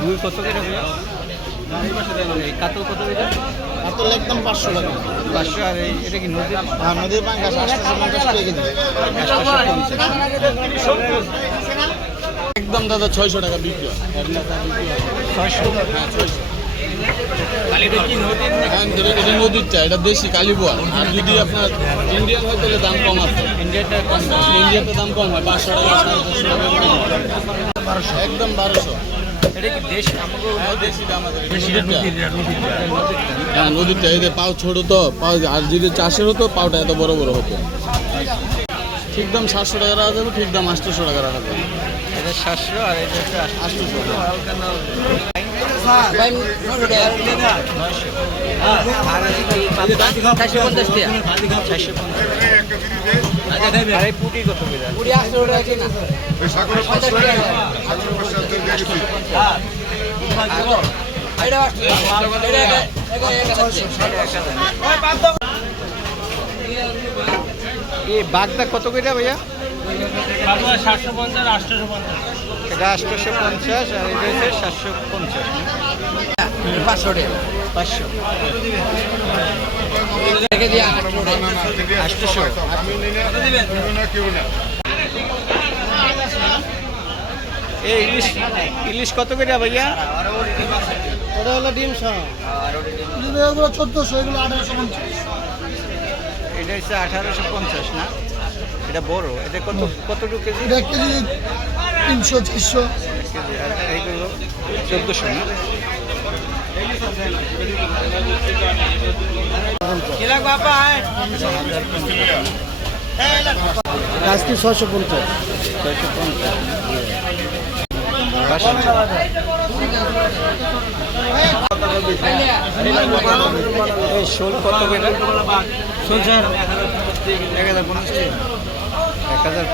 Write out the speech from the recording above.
রুই কত করে কাতল কত করে? কাতল একদম পাঁচশো টাকা। পাঁচশো আর এটা কি নদীর? হ্যাঁ নদীর পাঙ্গাস আটশো পঞ্চাশ টাকা কেজি। একদম দাদা ছয়শো টাকা বিক্রি হয়। ছয়শো? হ্যাঁ ছয়শো। এটা কি নদীর হ্যাঁ এটা- দেশি কালিবোয়া। আর যদি আপনার ইন্ডিয়ান হয় তাহলে দাম কম আছে। ইন্ডিয়াটা কম ইন্ডিয়াতে দাম কম হয় পাঁচশো টাকা বারোশো একদম বারোশো। এটা কি দেশ? হ্যাঁ হ্যাঁ এই যে পাও ছোট তো পাও আর যদি চাষের হতো পাওটা এত বড় বড় হতো। ঠিক দাম সাতশো টাকা রাখা যাবে ঠিক দাম আটশোশো টাকা রাখা যাবে। এটা সাতশো আর এটা হচ্ছে আটশোশো। পুটি কত করে কত করে ভাইয়া? সাতশো পঞ্চাশ আর সাতশো পঞ্চাশ। পাঁচশো পাঁচশো। এই ইলিশ ইলিশ কত করে ভাইয়া? ওটা হলো ডিম সহ। এগুলো চোদ্দোশো এগুলো আঠারোশো পঞ্চাশ। এটা হচ্ছে আঠারোশো পঞ্চাশ না? এটা বড়। এটা কত কতটুকু কেজি? এক কেজি তিনশো চারশো। এক কেজি আর এইগুলো চোদ্দোশো না? আজকে ছয়শো পঞ্চাশ। শোল কত করে? এক হাজার পঞ্চাশ। এক হাজার